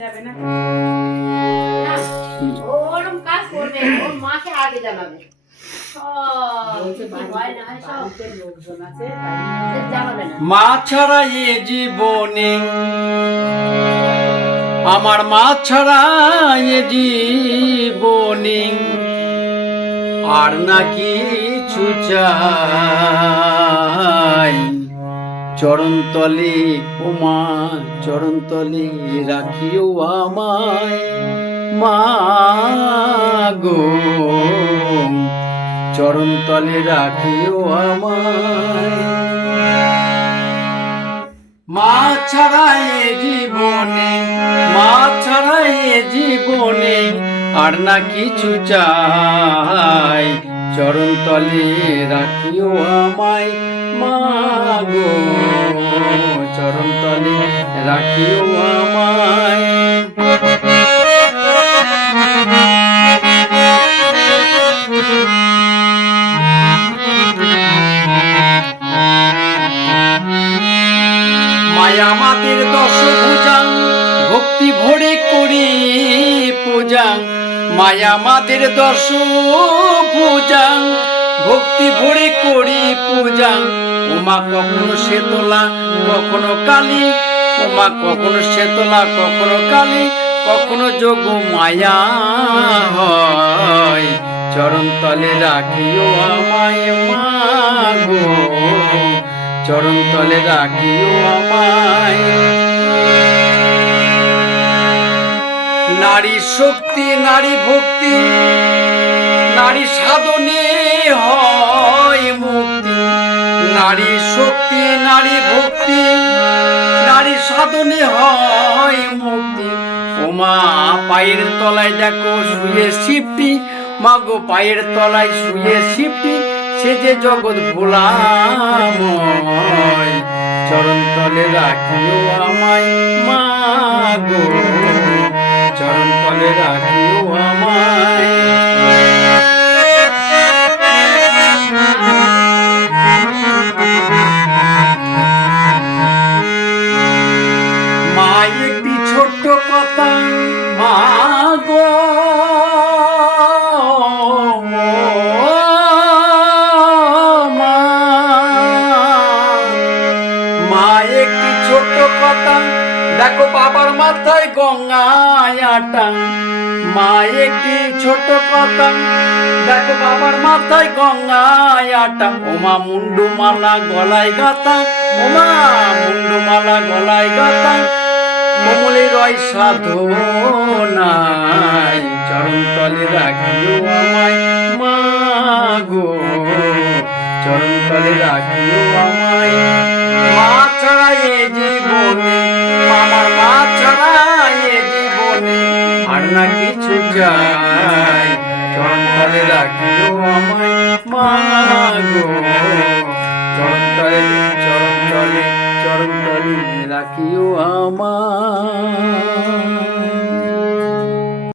যাবে না? না, ওরম কাজ করবে ওর মাকে আগে জানাবে সব বলছে কি হয় না হয় সব বাড়িতে লোকজন আছে সে জানাবে না। মা ছাড়া এ জীবনে আমার মা ছাড়া এ জীবনে আর না কিছু চাই। চরণতলে ওমা চরণতলে রাখিও আমায়। মা গো, চরণতলে রাখিও আমায়। মা ছাড়া এ জীবনে, মা ছাড়া এ জীবনে আর না কিছু চাই। চরণ তলে রাখিও আমায়, মা গো। চরণ তলে রাখিও আমায়। মায়ামাদের দশ পূজাং ভক্তি ভরে করি পূজাং। মায়ামাদের দশ পূজাং, ভক্তি ভরে করি পূজাং। উমা কখনো শেতলা কখনো কালী, উমা কখনো শেতলা কখনো কালী, কখনো যোগ মায়া হয়। চরণ তলে রাখিও আমায় মা গো চরণ তলে রাখিও আমায় নারী শক্তি, নারী ভক্তি, নারী সাধনে হয় মুক্তি। নারী শক্তি, নারী ভক্তি, নারী সাধনে হয় মুক্তি। ওমা পায়ের তলায় দেখো শুয়ে শিবটি। মাগো পায়ের তলায় শুয়ে শিবটি। সে যে জগৎ ভোলাময়, চরণ তলে রাখিও আমায়। ছোট্ট কথা দেখো বাবার মাথায় গঙ্গায় আটাং মা একটি ছোট কথা দেখো বাবার মাথায় গঙ্গায় আটাং ওমা মুন্ডু মালা গলায় গাতা ওমা মুন্ডু মালা গলায় গাতা কমলে রয় সাধনায় চরণ তলে রাখিও আমায়। মা গো, চরণ তলে রাখিও আমায়। মা ছাড়া এ জীবনে আমার মা ছাড়া এ জীবনে, আর না কিছু চাই। চরণতলে রাখিও আমায়, মা গো। চরণতলে চরণতলে চরণ তলে চরণ তলে রাখিও আমায়।